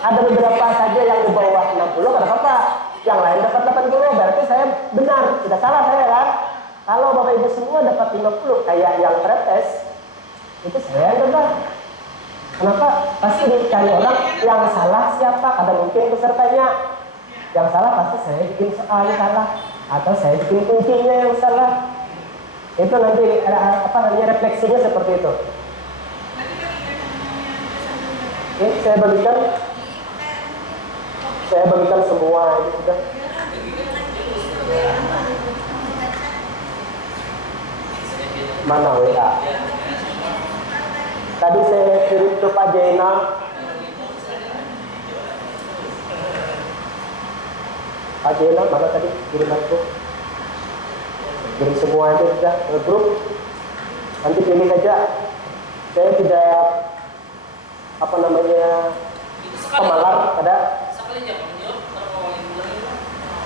ada beberapa saja yang di bawah 60, nggak apa-apa. Yang lain dapat 80, berarti saya benar, tidak salah saya kan. Kalau Bapak Ibu semua dapat 50 kayak yang pretes, itu saya yang benar. Kenapa? Pasti dicari orang yang salah siapa, ada mungkin pesertanya. Yang salah pasti saya bikin soal yang salah, atau saya bikin kuncinya yang salah. Itu nanti apa namanya refleksinya seperti itu. Oke, saya bagikan semua ini sudah. Mana WA? Tadi saya kirim ke Pak Jainal. Pak Jainal mana tadi kirim aku? Kirim semua itu sudah ke grup. Nanti pilih saja. Saya tidak apa namanya pemalar ada.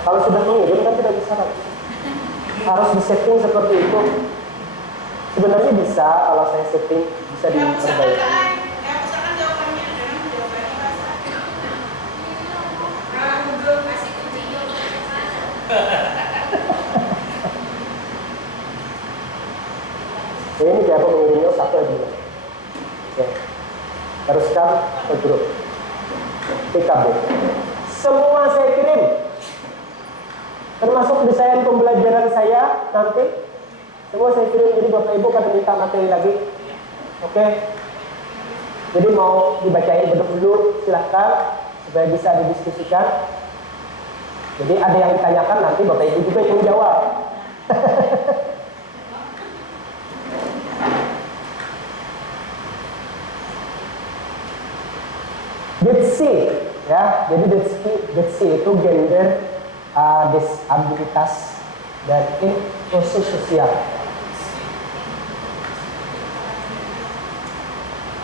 Kalau sudah mengirim kan tidak bisa lagi. Harus disetting seperti itu. Sebenarnya bisa kalau saya setting bisa diperbaiki. Ini siapa mengirimnya satu aja. Oke. Teruskan ke grup PKB. Semua saya kirim, termasuk desain pembelajaran saya nanti. Semua saya kirim, jadi Bapak Ibu kan minta materi lagi. Oke. Jadi mau dibacain dulu silahkan supaya bisa didiskusikan. Jadi ada yang ditanyakan nanti Bapak Ibu juga yang jawab. DISC ya, jadi DISC itu gender, disabilitas dan inklusi sosial.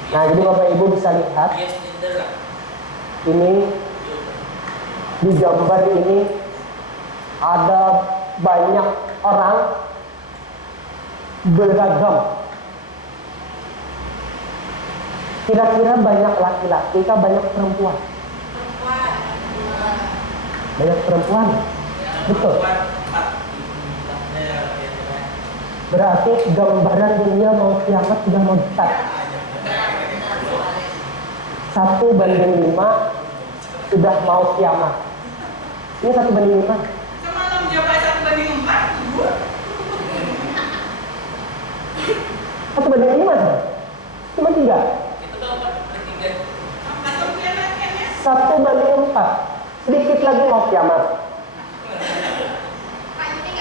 Nah, jadi Bapak Ibu bisa lihat ini di gambar ini ada banyak orang beragam. Kira-kira banyak laki-laki kah banyak perempuan? Banyak perempuan. Betul. Berarti gambaran dunia mau kiamat sudah mau dekat. 1:5 sudah mau kiamat. Ini 1:5. Semalam jawab 1:4. 1:5 cuma 3. 1:4. Sedikit lagi mau kiamat.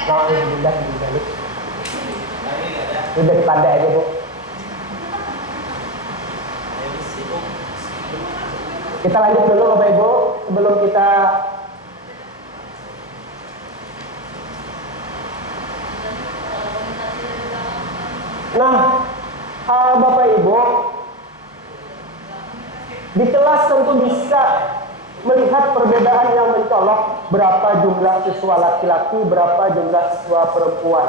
Nah, pindah balik. Udah dipandai aja, Bu. Kita lanjut dulu Bapak Ibu sebelum kita Bapak Ibu di kelas tentu bisa melihat perbedaan yang mencolok, berapa jumlah siswa laki-laki, berapa jumlah siswa perempuan.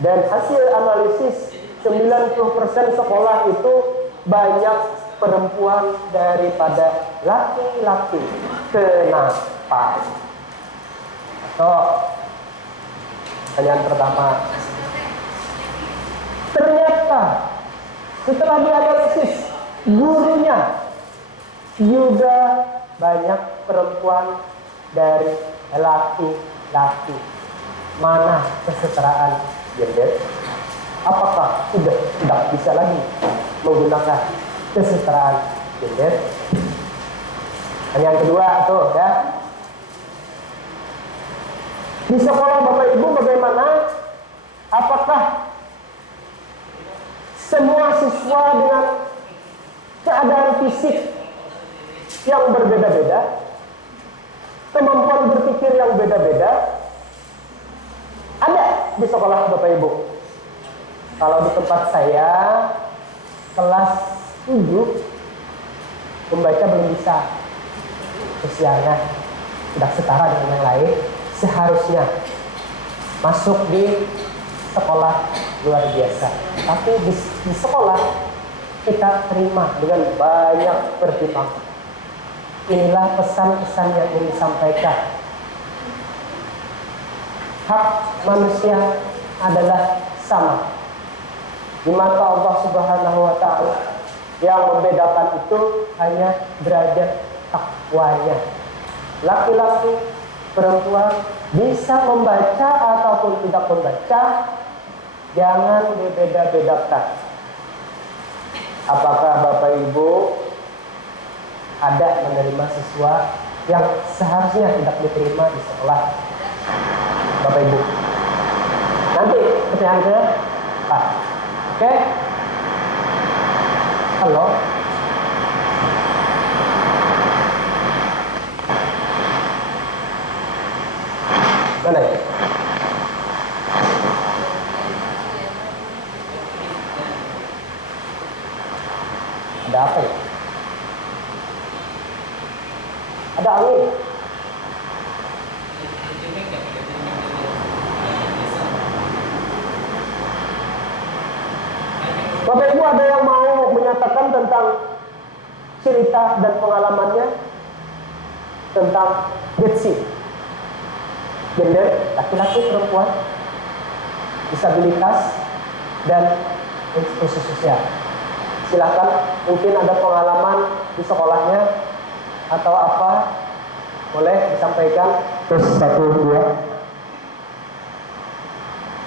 Dan hasil analisis 90% sekolah itu banyak perempuan daripada laki-laki. Kenapa? Pertanyaan pertama. Ternyata setelah dianalisis gurunya juga banyak perempuan dari laki-laki. Mana kesetaraan gender? Apakah sudah tidak bisa lagi menggunakan kesetaraan gender? Yang kedua tuh ya. Di sekolah Bapak Ibu bagaimana? Apakah semua siswa dengan keadaan fisik yang berbeda-beda, kemampuan berpikir yang beda-beda, ada di sekolah Bapak Ibu? Kalau di tempat saya kelas 7 membaca belum bisa, usianya tidak setara dengan yang lain, seharusnya masuk di sekolah luar biasa. Tapi di sekolah kita terima dengan banyak pertimbangan. inilah pesan-pesan yang ingin disampaikan. Hak manusia adalah sama di mata Allah Subhanahu wa Ta'ala. Yang membedakan itu hanya derajat takwanya. Laki-laki, perempuan bisa membaca ataupun tidak membaca, jangan dibeda-bedakan. Apakah Bapak Ibu ada menerima siswa yang seharusnya tidak diterima di sekolah? Bapak Ibu, nanti pertanyaan ke Pak. Oke? Halo? Mana ya? Ada apa ya? Ada angin. Bapak Ibu ada yang mau menyatakan tentang cerita dan pengalamannya tentang GETSI, gender, laki-laki, perempuan, disabilitas, dan inklusi sosial. Silakan, mungkin ada pengalaman di sekolahnya atau apa, boleh disampaikan. Terus 1, 2.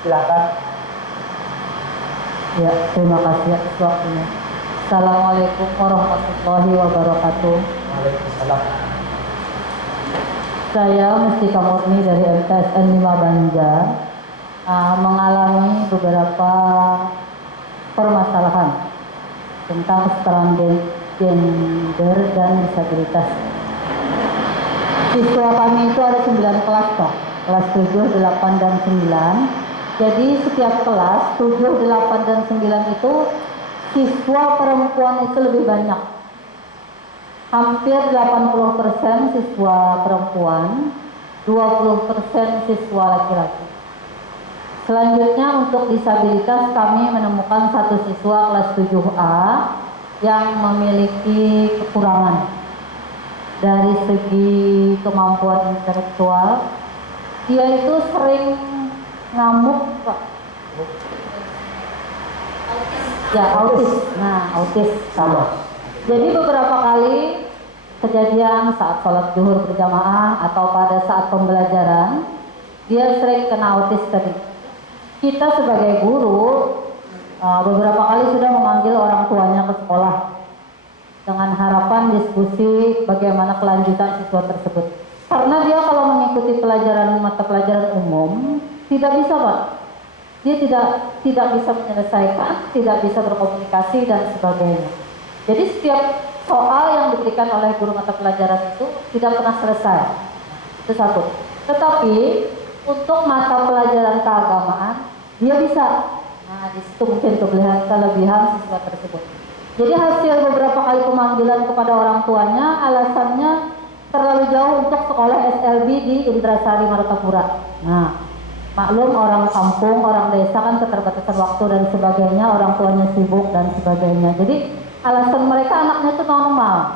Silakan. Ya, terima kasih atas waktunya. Assalamualaikum warahmatullahi wabarakatuh. Waalaikumsalam. Saya Mustika Murni dari MTSN 5 Banjar mengalami beberapa permasalahan tentang kesetaraan gender dan disabilitas. Siswa kami itu ada 9 kelas, Pak. Kelas 7, 8, dan 9. Jadi setiap kelas 7, 8, dan 9 itu siswa perempuan itu lebih banyak. Hampir 80% siswa perempuan, 20% siswa laki-laki. Selanjutnya untuk disabilitas kami menemukan satu siswa kelas 7A yang memiliki kekurangan dari segi kemampuan intelektual. Dia itu sering ngamuk, Pak. Ya, autis. Nah, autis Sama. Jadi beberapa kali kejadian saat sholat zuhur berjamaah atau pada saat pembelajaran, dia sering kena autis tadi. Kita sebagai guru beberapa kali sudah memanggil orang tuanya ke sekolah dengan harapan diskusi bagaimana kelanjutan siswa tersebut. Karena dia kalau mengikuti mata pelajaran umum tidak bisa, Pak. Dia tidak bisa menyelesaikan, tidak bisa berkomunikasi dan sebagainya. Jadi setiap soal yang diberikan oleh guru mata pelajaran itu tidak pernah selesai. Itu satu. Tetapi untuk mata pelajaran keagamaan dia bisa. Nah, di situ mungkin kelebihan siswa tersebut. Jadi hasil beberapa kali pemanggilan kepada orang tuanya, alasannya terlalu jauh untuk sekolah SLB di Indrasari Martapura. Nah, maklum orang kampung, orang desa kan keterbatasan waktu dan sebagainya, orang tuanya sibuk dan sebagainya. Jadi alasan mereka anaknya itu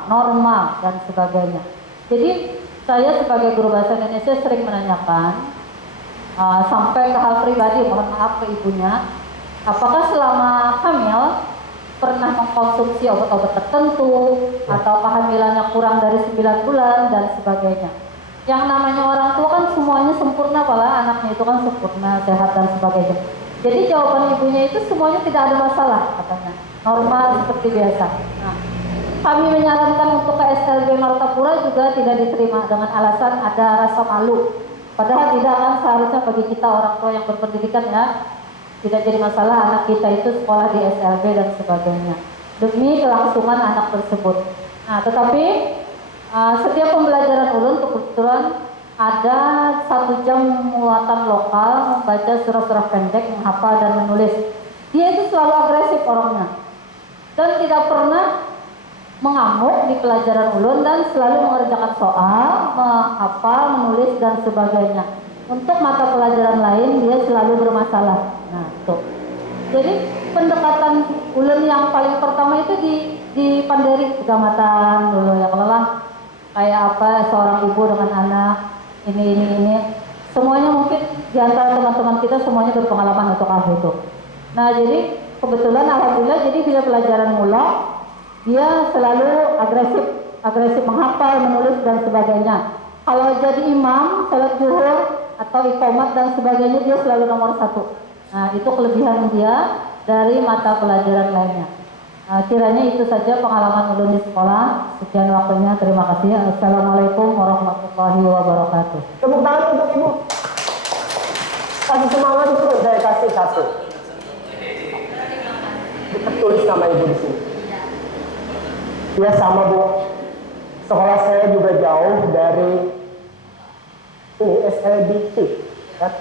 normal dan sebagainya. Jadi saya sebagai guru bahasa Indonesia sering menanyakan sampai ke hal pribadi, mohon maaf ke ibunya, apakah selama hamil pernah mengkonsumsi obat-obat tertentu atau kehamilannya kurang dari 9 bulan dan sebagainya. Yang namanya orang tua kan semuanya sempurna, pala anaknya itu kan sempurna, sehat dan sebagainya. Jadi jawaban ibunya itu semuanya tidak ada masalah katanya, normal seperti biasa. Nah, kami menyarankan untuk ke SLB Martapura juga tidak diterima dengan alasan ada rasa malu. Padahal tidak, kan seharusnya bagi kita orang tua yang berpendidikan ya, tidak jadi masalah anak kita itu sekolah di SLB dan sebagainya demi kelangsungan anak tersebut. Nah, tetapi setiap pembelajaran ulun kebetulan ada 1 jam muatan lokal, membaca surah-surah pendek, menghafal dan menulis. Dia itu selalu agresif orangnya dan tidak pernah mengamuk di pelajaran ulun dan selalu mengerjakan soal, menghafal, menulis dan sebagainya. Untuk mata pelajaran lain dia selalu bermasalah. Nah, tuh. Jadi pendekatan ulun yang paling pertama itu di Panderi, Kecamatan dulu ya, kalau kayak apa seorang ibu dengan anak, ini. Semuanya mungkin di antara teman-teman kita semuanya berpengalaman untuk hal itu. Nah, jadi kebetulan alhamdulillah jadi bila pelajaran mula dia selalu agresif menghafal, menulis dan sebagainya. Kalau jadi imam, salat zuhur atau iqamat dan sebagainya dia selalu nomor 1. Nah, itu kelebihan dia dari mata pelajaran lainnya. Nah, kiranya itu saja pengalaman ulun di sekolah. Sekian waktunya, terima kasih. Assalamualaikum warahmatullahi wabarakatuh. Tepuk tangan untuk ibu. Kasih semangat itu saya kasih 1. Tulis nama ibu di sini. Ya sama Bu. Sekolah saya juga jauh dari ini SLBT. Ya.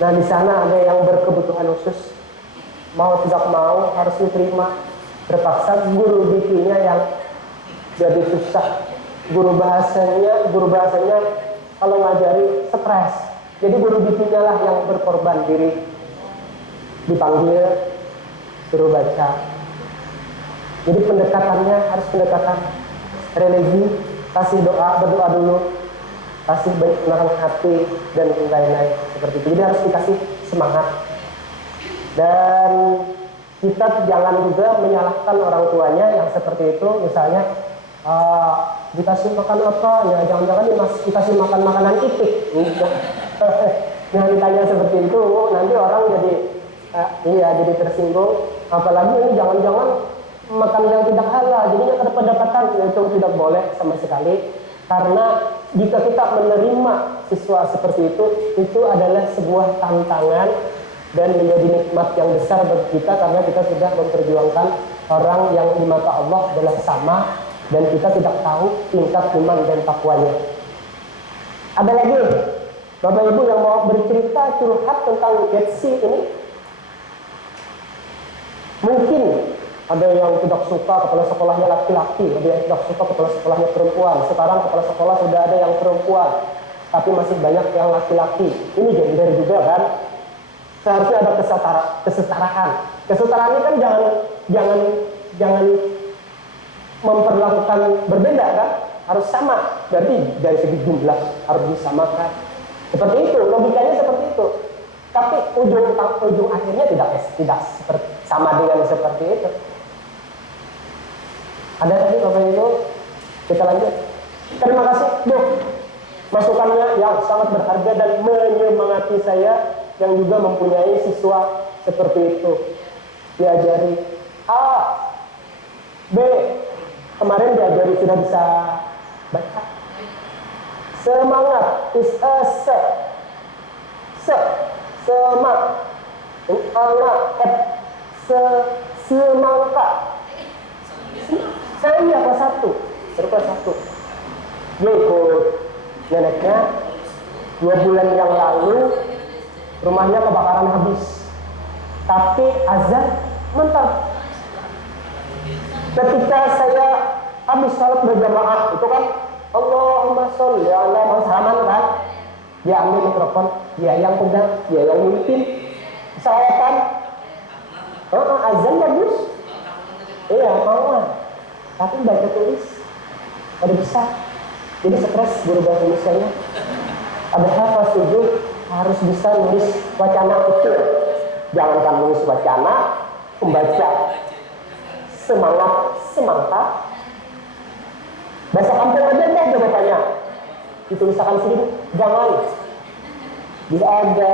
Nah di sana ada yang berkebutuhan khusus. Mau tidak mau harus diterima. Terpaksa guru BP-nya yang jadi susah. Guru bahasanya kalau ngajari stres. Jadi guru BP-nya lah yang berkorban diri. Dipanggil, suruh baca. Jadi pendekatannya harus pendekatan religi, kasih doa, berdoa dulu, kasih ketenangan hati dan lain-lain seperti itu. Jadi harus dikasih semangat. Dan kita jangan juga menyalahkan orang tuanya yang seperti itu, misalnya dikasih makan apa, ya jangan-jangan dikasih makan makanan itik. Jangan ditanya seperti itu, nanti orang jadi jadi tersinggung. Apalagi ini jangan-jangan makan yang tidak halal, jadinya ada pendapatan itu tidak boleh sama sekali. Karena jika kita menerima siswa seperti itu adalah sebuah tantangan dan menjadi nikmat yang besar bagi kita karena kita sudah memperjuangkan orang yang di mata Allah adalah sama dan kita tidak tahu tingkat iman dan takwanya. Ada lagi Bapak Ibu yang mau bercerita curhat tentang Getsi ini? Mungkin ada yang tidak suka kepala sekolahnya laki-laki, ada yang tidak suka kepala sekolahnya perempuan. Sekarang kepala sekolah sudah ada yang perempuan, tapi masih banyak yang laki-laki. Ini gender juga kan? Seharusnya ada kesetaraan. Kesetaraan ini kan jangan memperlakukan berbeda kan? Harus sama. Berarti dari segi jumlah harus disamakan. Seperti itu, logikanya seperti itu. Tapi ujung akhirnya tidak seperti sama dengan seperti itu. Ada tadi Bapak Ibu? Kita lanjut. Terima kasih Bu. Masukannya yang sangat berharga dan menyemangati saya yang juga mempunyai siswa seperti itu. Diajari A, B, kemarin diajari sudah bisa baca. Semangat is a semangat semangka. Saya kelas 1, kelas 1. Dia ikut neneknya 2 bulan yang lalu, rumahnya kebakaran habis. Tapi azan mentah. Ketika saya habis salat berjamaah, itu kan Allahumma sholli ala Muhammad kan? Dia ambil mikrofon, dia yang pegang, dia yang mimpin. Salatan, azan bagus. Iya, mau. Tapi baca tulis, ada bisa. Jadi stres guru bahasa Indonesia-nya. Padahal kelas 7 harus bisa nulis wacana kecil. Jangankan nulis wacana, membaca semangka. Bahasa kampung aja enggak ada bacanya. Ditulisakan sendiri, jangan. Bila ada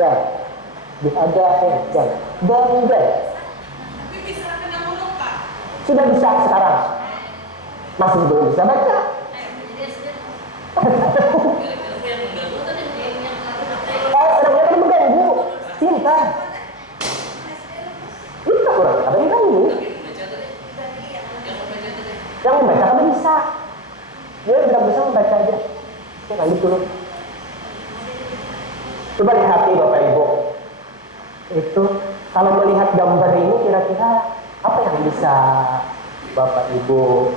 dan. Tapi bisa kena muluk Pak. Sudah bisa sekarang. Masih belum bisa baca. Kadang-kadang mengganggu. Pintar. Kita kurang kata mengganggu. Yang membaca kan bisa. Dia tidak bisa membaca aja. Oke, lanjut dulu. Coba lihat nih Bapak Ibu. Itu kalau melihat gambar ini kira-kira apa yang bisa Bapak Ibu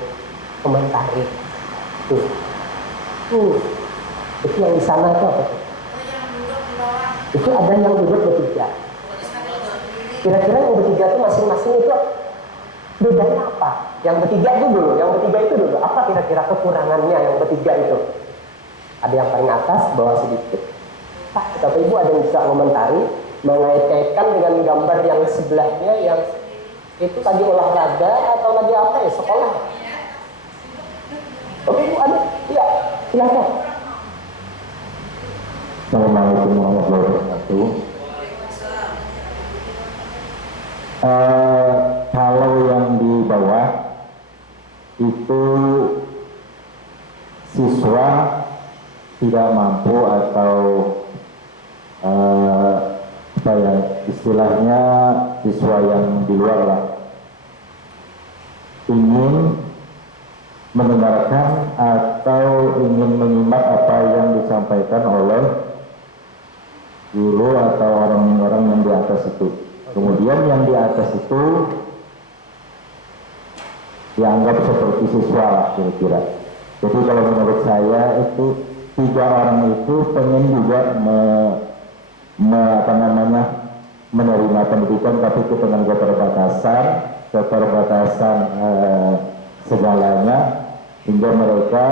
komentari? Tuh. Itu yang di sana itu apa tuh? Itu ada yang duduk bertiga. Kira-kira yang bertiga itu masing-masing itu bedanya apa? yang bertiga itu dulu, apa kira-kira kekurangannya yang bertiga itu? Ada yang paling atas, bawah sedikit. Pak, Bapak Ibu ada yang bisa komentari mengait-kaitkan dengan gambar yang sebelahnya yang itu tadi olahraga atau lagi apa ya, sekolah? Bapak Ibu ada? Iya, silakan. Assalamualaikum warahmatullahi wabarakatuh. Kalau yang di bawah itu siswa tidak mampu atau apa ya istilahnya siswa yang di luar lah ingin mendengarkan atau ingin menyimak apa yang disampaikan oleh guru atau orang-orang yang di atas itu. Kemudian yang di atas itu dianggap seperti siswa kira-kira. Jadi kalau menurut saya itu 3 orang itu pengen juga menerima pendidikan, tapi itu dengan keterbatasan segalanya, hingga mereka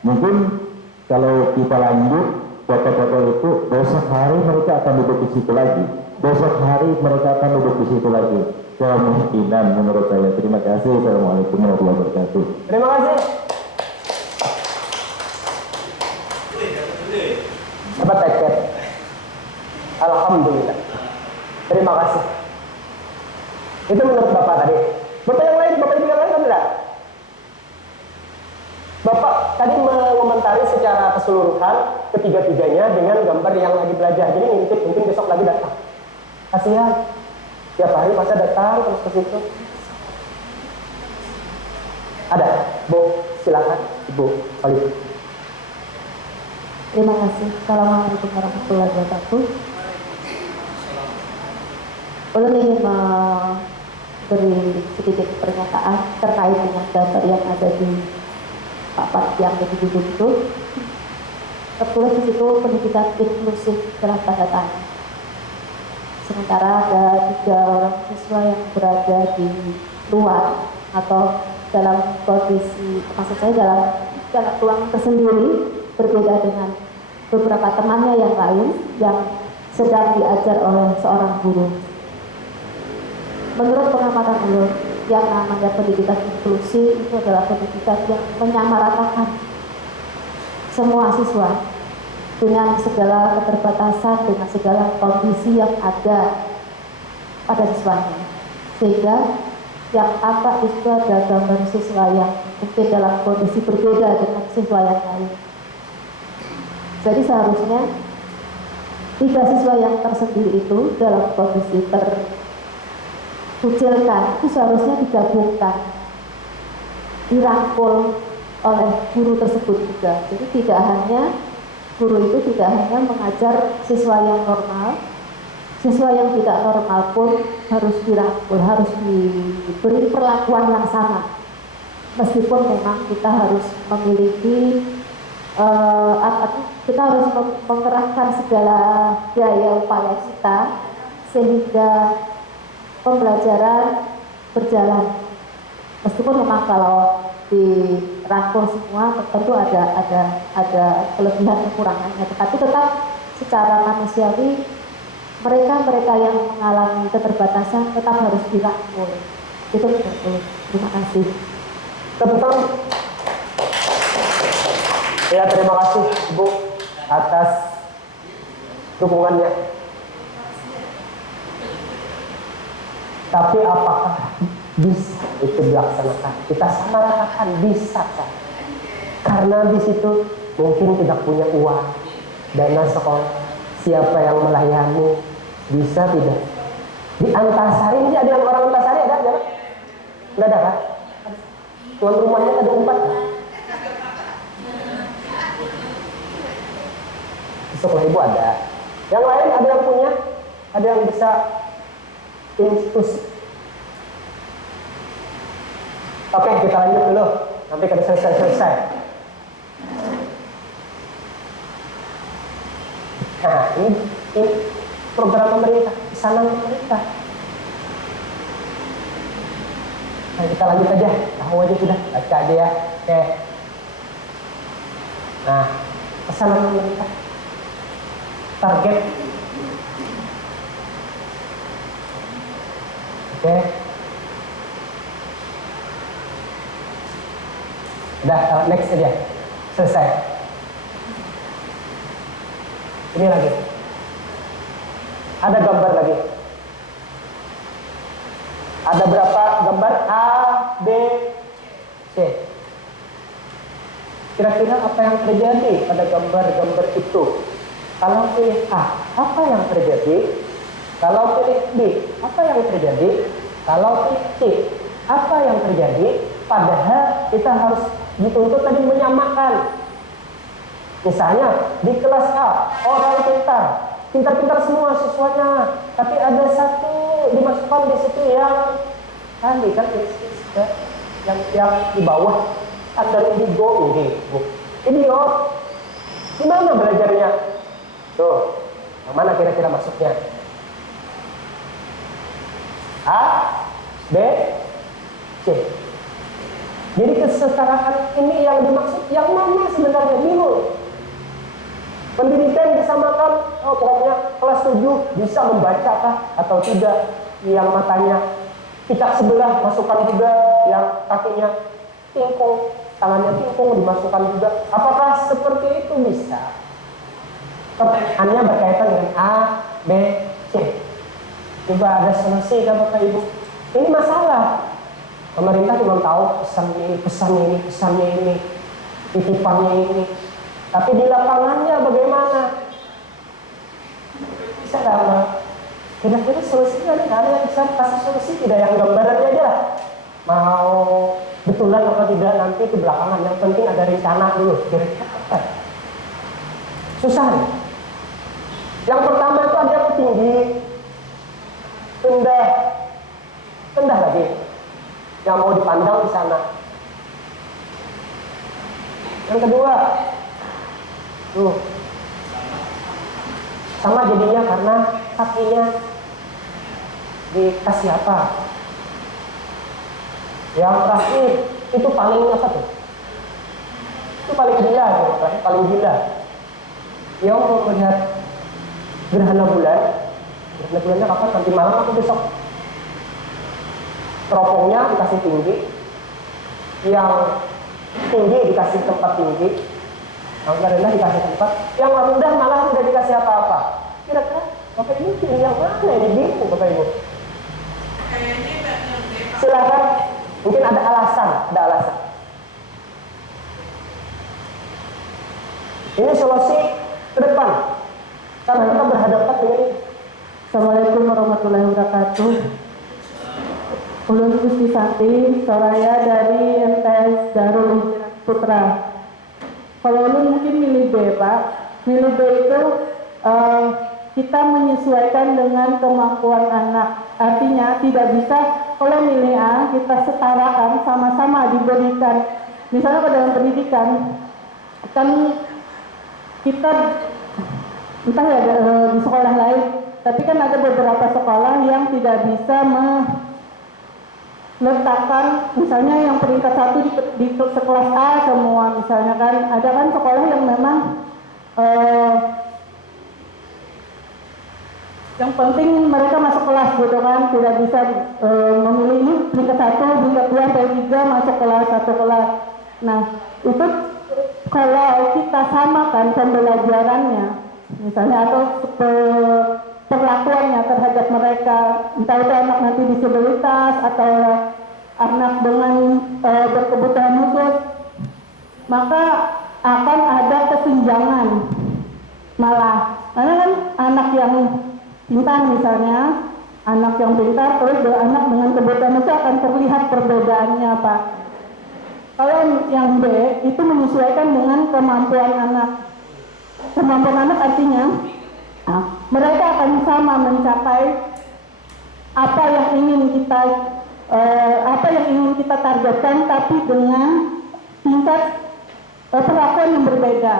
mungkin kalau kita lanjut foto-foto itu besok hari mereka akan duduk di situ lagi, besok hari mereka akan duduk di situ lagi. Kemungkinan menurut saya. Terima kasih. Assalamualaikum warahmatullahi wabarakatuh. Terima kasih. Dapat tiket. Alhamdulillah. Terima kasih. Itu menurut Bapak tadi. Bapak yang lain, Bapak Ibu yang lain enggak? Bapak tadi mengomentari secara keseluruhan ketiga-tiganya dengan gambar yang lagi belajar. Jadi ngintip, mungkin besok lagi datang. Kasihan. Tiap hari masa datang terus ke situ. Ada? Bu, silakan. Ibu, Khalid. Terima kasih. Assalamualaikum warahmatullahi wabarakatuh. Ulun ingin memberi sedikit pernyataan terkait dengan gambar yang ada di papan yang ditutup itu. Tertulis di situ pendidikan inklusif dalam tanda tanya. Sementara ada 3 orang siswa yang berada di luar atau dalam kondisi, maksud saya dalam ruang tersendiri, berbeda dengan beberapa temannya yang lain yang sedang diajar oleh seorang guru. Menurut pengamatan ulun, yang namanya pendidikan inklusi itu adalah pendidikan yang menyamaratakan semua siswa dengan segala keterbatasan, dengan segala kondisi yang ada pada siswanya, sehingga yang tampak itu ada gambar siswa yang mungkin dalam kondisi berbeda dengan siswa yang lain. Jadi seharusnya 3 siswa yang tersendiri itu dalam kondisi terkucilkan itu seharusnya digabungkan, dirangkul oleh guru tersebut juga. Jadi guru itu tidak hanya mengajar siswa yang normal, siswa yang tidak normal pun harus dirangkul, harus diberi perlakuan yang sama. Meskipun memang kita harus memiliki kita harus mengerahkan segala daya upaya kita sehingga pembelajaran berjalan. Meskipun memang kalau dirangkul semua tentu ada kelebihan kekurangannya, tetapi tetap secara manusiawi mereka yang mengalami keterbatasan tetap harus dirangkul. Itu betul. Terima kasih. Tepuk. Ya, terima kasih Bu atas dukungannya. Tapi apakah bisa itu dilaksanakan? Kita samaratakan, bisa kan? Karena di situ mungkin tidak punya uang, dana sekolah, siapa yang melayani, bisa tidak? Di Antasari ini ada yang orang Antasari ada? Nggak ada kan? Tuan rumahnya ada 4 kan? Sekolah Ibu ada. Yang lain ada yang punya? Ada yang bisa institusi? Oke, kita lanjut dulu. Nanti kita selesai. Nah, ini program pemerintah, pesanan pemerintah. Nah, kita lanjut aja, tahu aja sudah, baca aja ya. Oke. Nah, pesan kita, target. Oke. Udah, next aja. Selesai. Ini lagi. Ada gambar lagi. Ada berapa gambar? A, B, C. Kira-kira apa yang terjadi pada gambar-gambar itu? Kalau pilih A, apa yang terjadi? Kalau pilih B, apa yang terjadi? Kalau pilih C, apa yang terjadi? Padahal kita harus dituntut tadi menyamakan. Misalnya di kelas A, orang pintar-pintar semua siswanya, tapi ada satu dimasukkan di situ yang tadi kan yang di bawah standar indigo idiot. Gimana belajarnya? Tuh, yang mana kira-kira masuknya? A, B, C. Jadi kesetaraan ini yang dimaksud yang mana sebenarnya bingung. Pendidikan disamakan, oh pokoknya kelas 7 bisa membaca kah atau tidak? Yang matanya picak sebelah masukkan juga, yang kakinya tingkung, tangannya tingkung dimasukkan juga. Apakah seperti itu bisa? Pertanyaannya berkaitan dengan A, B, C. Coba ada solusi kan Bapak Ibu? Ini masalah. Pemerintah cuma tahu pesannya ini, titipannya ini. Tapi di lapangannya bagaimana? Bisa nggak? Kira-kira solusinya ada yang bisa kasih solusi, tidak yang gambarannya aja lah. Mau betulan atau tidak nanti ke belakangan. Yang penting ada rencana dulu. Kira-kira apa? Susah nih. Yang pertama itu ada yang tinggi, rendah lagi. Yang mau dipandang di sana. Yang kedua, tuh sama jadinya karena kakinya dikasih apa? Yang terakhir itu paling apa tuh? Itu paling gila, paling gila. Yang mau melihat gerhana bulan. Gerhana bulannya kapan? Nanti malam atau besok? Teropongnya dikasih tinggi, yang tinggi dikasih tempat tinggi, yang rendah dikasih tempat, yang rendah malah tidak dikasih apa-apa. Kira-kira Bapak Ibu pilih yang mana ini bingung Bapak Ibu? Silakan, mungkin ada alasan. Ini solusi ke depan, karena kita berhadapan dengan ini. Assalamualaikum warahmatullahi wabarakatuh. Ulun Gusti Santi, Soraya dari MTS Darul Putra. Kalau ulun mungkin milih B, Pak. Milih B itu kita menyesuaikan dengan kemampuan anak. Artinya tidak bisa kalau milih A kita setarakan, sama-sama diberikan. Misalnya pada dalam pendidikan kan kita entah ya di sekolah lain, tapi kan ada beberapa sekolah yang tidak bisa letakkan misalnya yang peringkat 1 di sekelas A semua, misalnya kan ada kan sekolah yang memang yang penting mereka masuk kelas gitu kan, tidak bisa memilih ini peringkat 1, peringkat 2, sampai 3 masuk kelas 1 kelas. Nah itu kalau kita samakan pembelajarannya misalnya atau perlakuannya terhadap mereka, entah itu anak nanti disabilitas atau anak dengan berkebutuhan khusus, maka akan ada kesenjangan. Malah, karena kan anak yang pintar misalnya, anak yang pintar terus anak dengan kebutuhan khusus akan terlihat perbedaannya, Pak. Kalau yang B itu menyesuaikan dengan kemampuan anak. Kemampuan anak artinya mereka akan sama mencapai apa yang ingin kita targetkan, tapi dengan tingkat perlakuan yang berbeda.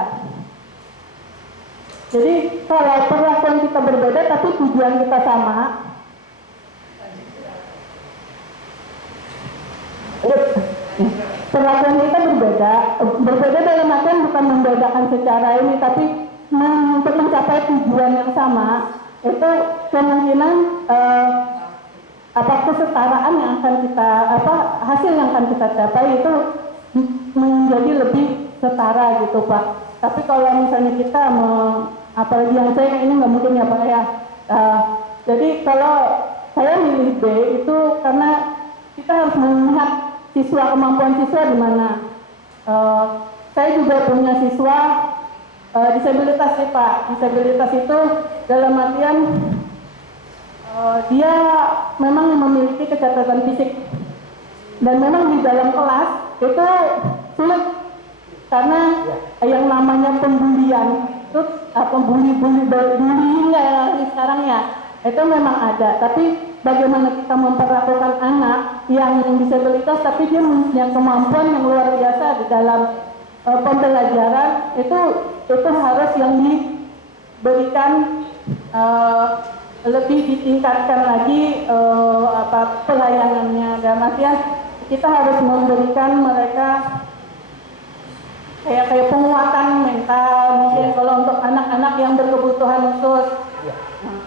Jadi kalau perlakuan kita berbeda tapi tujuan kita sama, Lanjut. Perlakuan kita berbeda, berbeda dalam artian bukan membedakan secara ini, tapi untuk mencapai tujuan yang sama, itu kemungkinan kesetaraan yang akan kita, hasil yang akan kita capai itu menjadi lebih setara gitu Pak. Tapi kalau misalnya kita apalagi yang saya ini nggak mungkin ya Pak ya. Jadi kalau saya milih B itu karena kita harus melihat siswa, kemampuan siswa di mana. Saya juga punya siswa disabilitas sih Pak. Disabilitas itu dalam artian dia memang memiliki kecacatan fisik dan memang di dalam kelas itu sulit karena yang namanya pembulian itu bullying ya sekarang ya itu memang ada. Tapi bagaimana kita memperlakukan anak yang disabilitas tapi dia punya kemampuan yang luar biasa di dalam pembelajaran itu harus yang diberikan lebih ditingkatkan lagi pelayanannya. Dan artian kita harus memberikan mereka kayak penguatan mental mungkin kalau untuk anak-anak yang berkebutuhan khusus.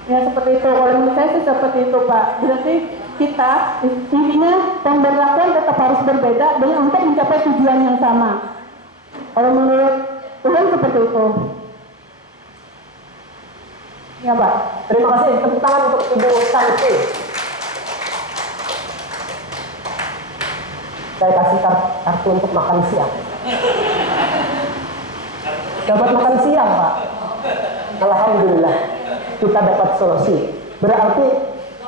Ya seperti itu. Kalau menurut saya sih seperti itu Pak. Berarti kita intinya pemberlakuan tetap harus berbeda dengan untuk mencapai tujuan yang sama. Kalau menurut Tuhan seperti itu. Ya Pak. Terima kasih, tepuk tangan untuk Ibu Santi. Saya kasih kartu untuk makan siang. Dapat makan siang Pak. Alhamdulillah kita dapat solusi. Berarti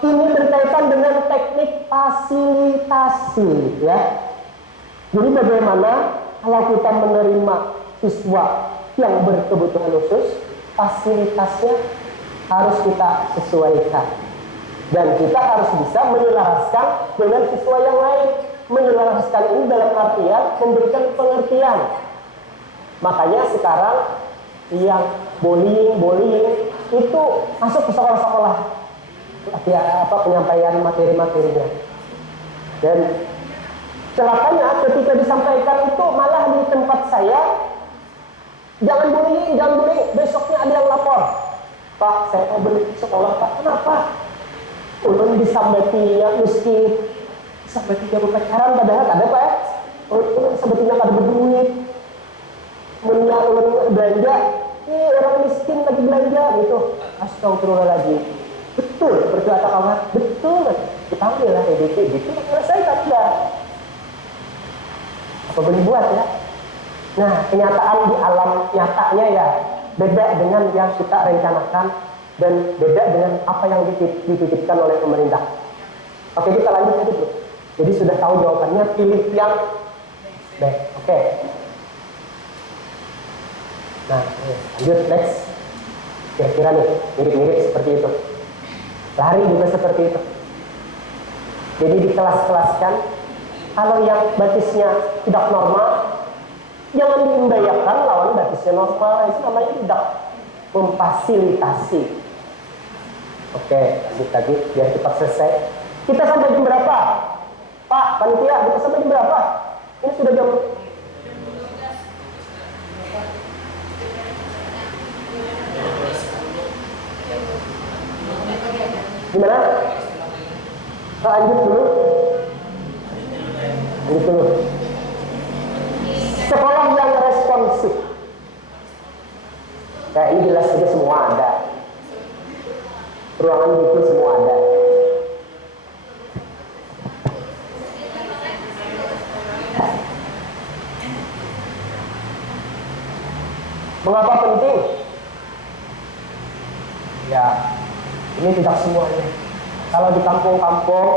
ini berkaitan dengan teknik fasilitasi ya. Jadi bagaimana kalau kita menerima siswa yang berkebutuhan khusus, fasilitasnya harus kita sesuaikan. Dan kita harus bisa menyelaraskan dengan siswa yang lain. Menyelaraskan ini dalam artian memberikan pengertian. Makanya sekarang yang bullying itu masuk ke sekolah-sekolah penyampaian materi-materinya. Dan celakanya ketika disampaikan itu malah di tempat saya jangan bullying, besoknya ada yang lapor. Pak, saya mau beli sekolah Pak, kenapa? Ulun disambatinya miskin, disambatinya berpacaran padahal ada Pak ya? Ulun disambatinya kada berduit, ulun belanja, orang miskin lagi belanja gitu. Astagfirullahaladzim. Betul, berkata kawan, betul. Dipanggil lah EDP, gitu. Selesaikan sudah. Apa boleh buat ya? Nah, kenyataan di alam nyatanya ya beda dengan yang kita rencanakan dan beda dengan apa yang dititipkan oleh pemerintah. Oke, kita lanjut aja bro. Jadi sudah tahu jawabannya, pilih yang B. Oke. Nah, lanjut next. Kira-kira nih mirip-mirip seperti itu. Lari juga seperti itu. Jadi di kelas-kelaskan, kalau yang batisnya tidak normal, jangan diimbayakan lawan batisnya normal. Itu namanya tidak memfasilitasi. Oke, lanjut lagi biar cepat selesai. Kita sampai jam berapa? Pak, panitia, kita sampai jam berapa? Ini sudah jam gimana? Lanjut dulu. Sekolah yang responsif. Kayak ini jelas saja semua ada. Ruangan itu semua ada. Mengapa penting? Ya, ini tidak semuanya. Kalau di kampung-kampung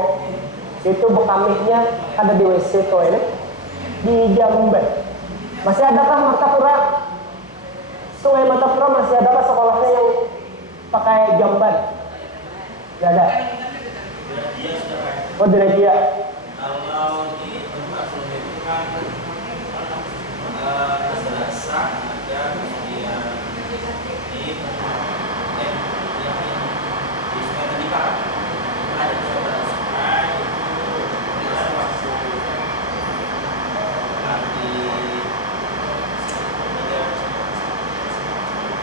itu bekamihnya ada di WC toilet di Jamban. Masih adakah Martapura? Sungai Martapura masih adakah sekolahnya yang pakai jamban? Tidak ada. Oh, di Regia. Kalau di tempat sebelum itu kan rasa ada kemudian di Sungai Tadipa ada saudara sungai itu waktu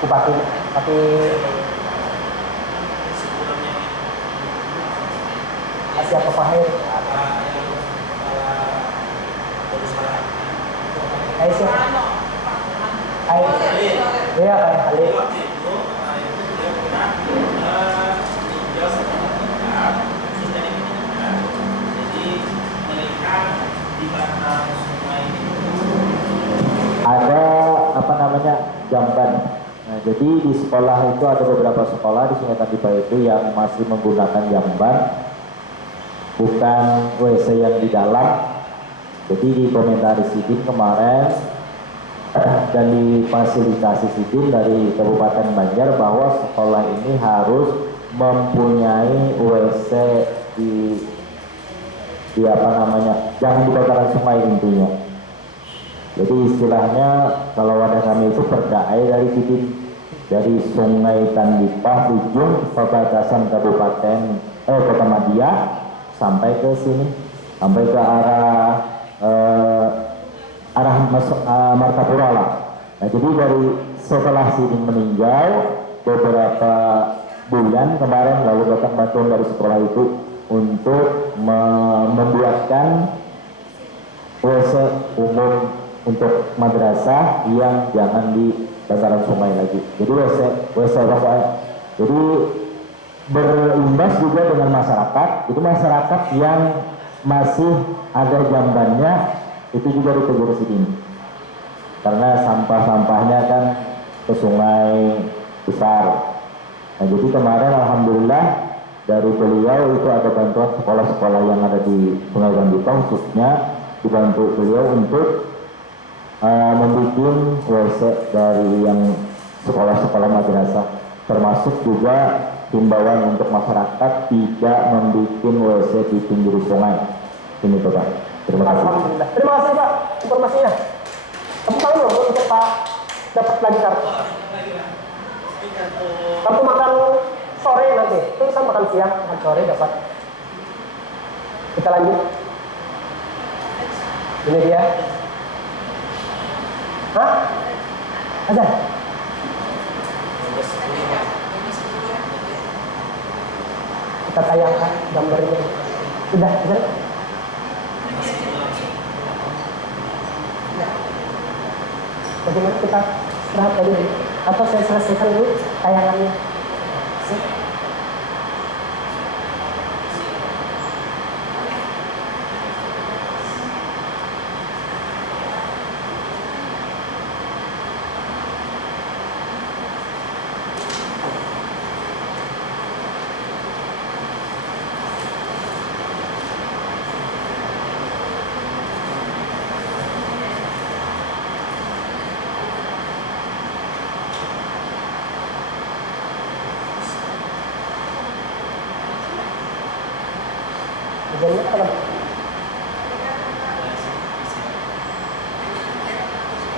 bupati sebelumnya Asia Pahir. apa yang kepala perusahaan Kayak siapa? Kayak Halil. iya kayak Jadi Halil. waktu itu dia pernah meninjau sertifikat khusus dari pendidikan. Jadi melihat di batang sungai itu Ada apa namanya jamban. Nah, jadi di sekolah itu ada beberapa sekolah di Sungai Tandika itu yang masih menggunakan jamban, bukan WC yang di dalam. Jadi di komentari Sidin kemarin dan difasilitasi Sidin dari Kabupaten Banjar bahwa sekolah ini harus mempunyai WC di apa namanya, jangan di bantaran sungai intinya. Jadi istilahnya kalau wadah kami itu perda air dari Sidin, dari Sungai Tandika ujung perbatasan Kabupaten Kota Madia sampai ke sini, sampai ke arah Martapura lah. Nah, jadi dari setelah Sidin meninggal beberapa bulan kemarin lalu datang bantuan dari sekolah itu untuk membuatkan WC umum untuk madrasah yang jangan di bantaran sungai lagi. Jadi WC apa? Jadi berimbas juga dengan masyarakat. Jadi masyarakat yang masih ada jambannya itu juga ditegur Sidin. Karena sampah-sampahnya kan ke sungai besar. Nah, jadi kemarin alhamdulillah dari beliau itu ada bantuan sekolah-sekolah yang ada di Sungai Tandika, khususnya dibantu beliau untuk membuat WC dari yang sekolah-sekolah madrasah, termasuk juga himbauan untuk masyarakat tidak membuat WC di pinggir sungai. Ini Bapak. Terima kasih. Alhamdulillah. Terima kasih Pak informasinya. Tapi tahu loh untuk Pak dapat lagi kartu. Kartu makan sore nanti. Itu bisa makan siang, makan sore dapat. Kita lanjut. Ini dia. Hah? Azan? Kita tayangkan gambarnya. Sudah, Azan? Bagaimana kita istirahat tadi? Atau saya selesaikan dulu tayangannya? Jadi kalau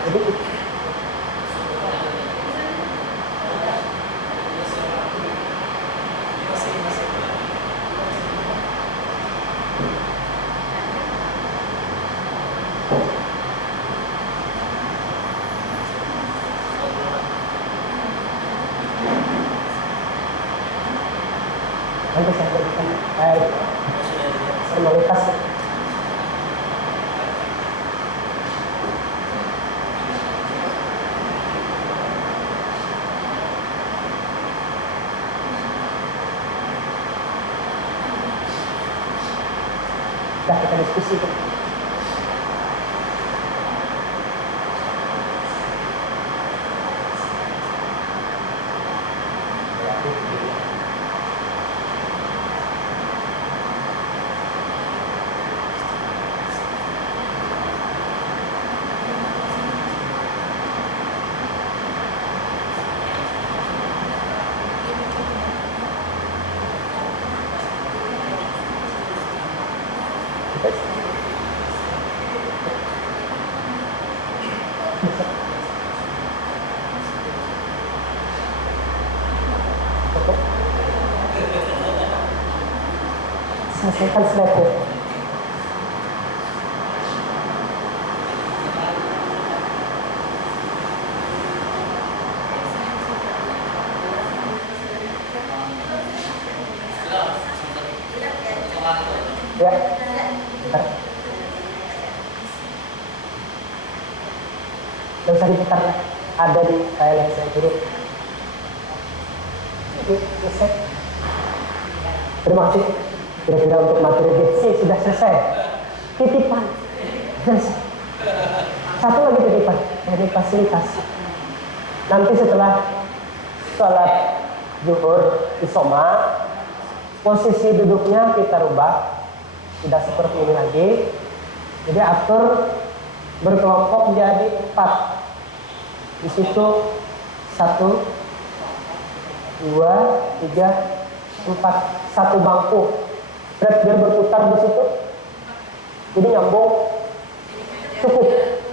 jadi nanti saya berikan formalitas. Sudah kita diskusi. Selesaikan slide-nya. Nggak usah diputar, ada di file yang saya kirim. Selesai. Terima kasih. Kira-kira untuk materi diksi sudah selesai. Titipan selesai. Satu lagi titipan dari fasilitas. Nanti setelah sholat zuhur isoma, posisi duduknya kita rubah, tidak seperti ini lagi. Jadi atur berkelompok jadi 4. Di situ 1, 2, 3, 4, satu bangku. Biar berputar di situ. Jadi nyambung. Cukup.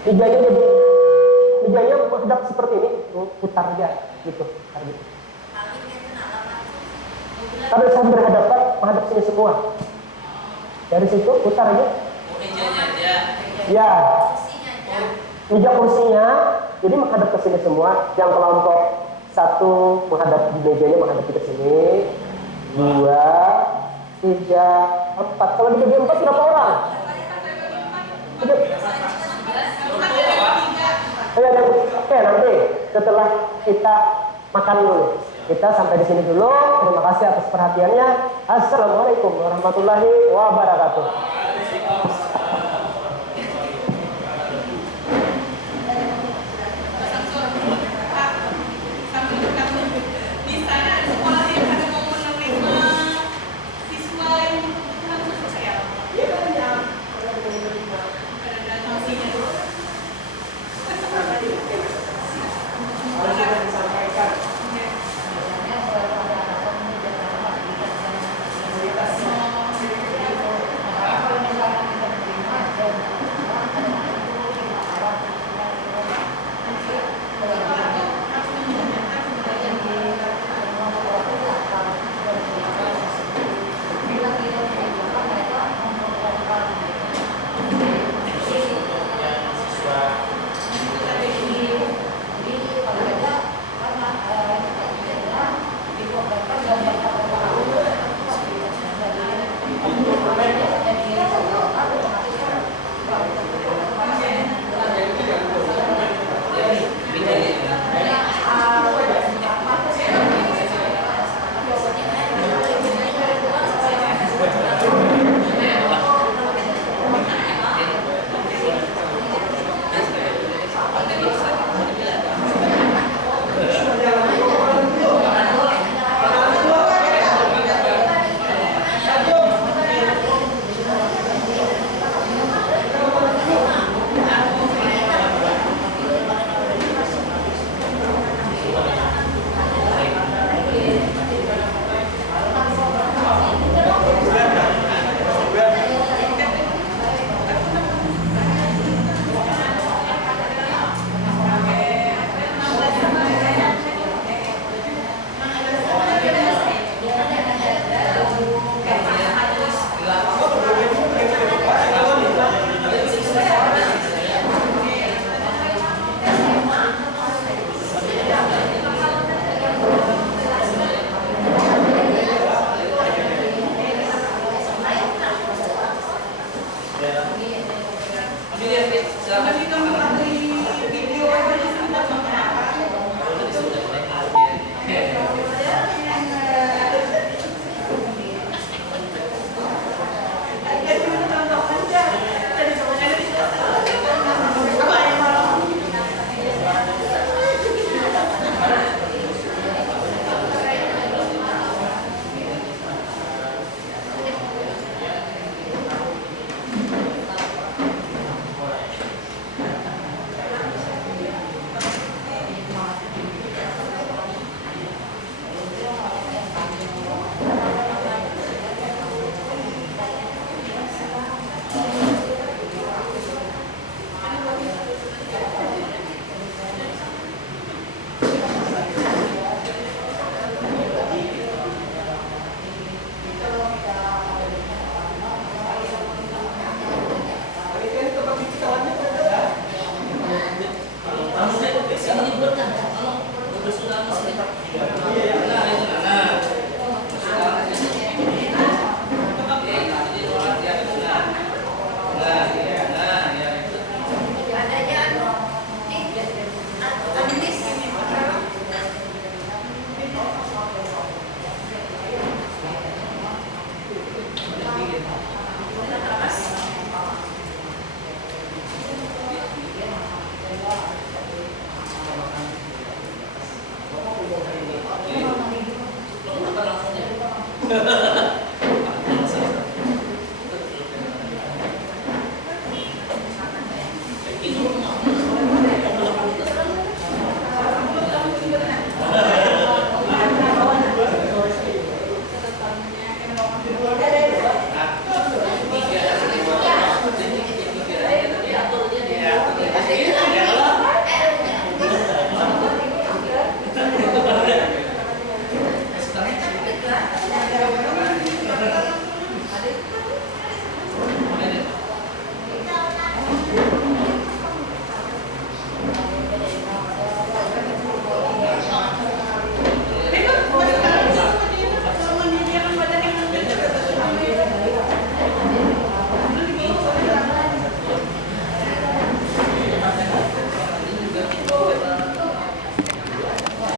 Mejanya menghadap seperti ini, putar aja gitu. Tapi saya berhadapan menghadap sini semua. Dari situ putar aja. Ya. Meja kursinya, jadi menghadap ke sini semua. Yang kelompok 1 menghadap di mejanya, menghadap ke sini. 2, 3, 4. Kalau dibagi 4 berapa orang? Oke, nanti setelah kita makan dulu. Kita sampai di sini dulu. Terima kasih atas perhatiannya. Assalamualaikum warahmatullahi wabarakatuh.